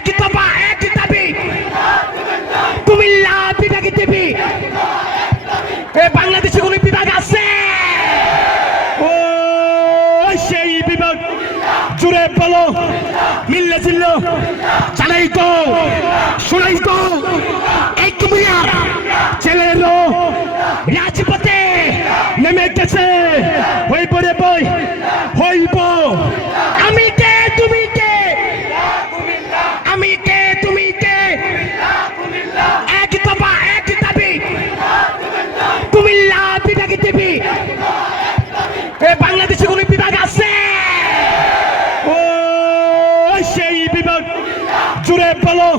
এক দফা, এক দাবি। কুমিল্লা বিভাগী টিভি। এ বাংলাদেশে কোন বিভাগ আছে? ও, সেই বিভাগ। জুড়ে বলো, মিল্লে জিল্ল। চালাই তো, শুনাই তো। এই কুমিল্লা ছেলেরও রাজপথে নেমে গেছে। বাংলাদেশে কোন বিভাগ আছে? ও সেই বিভাগ। জুড়ে বলো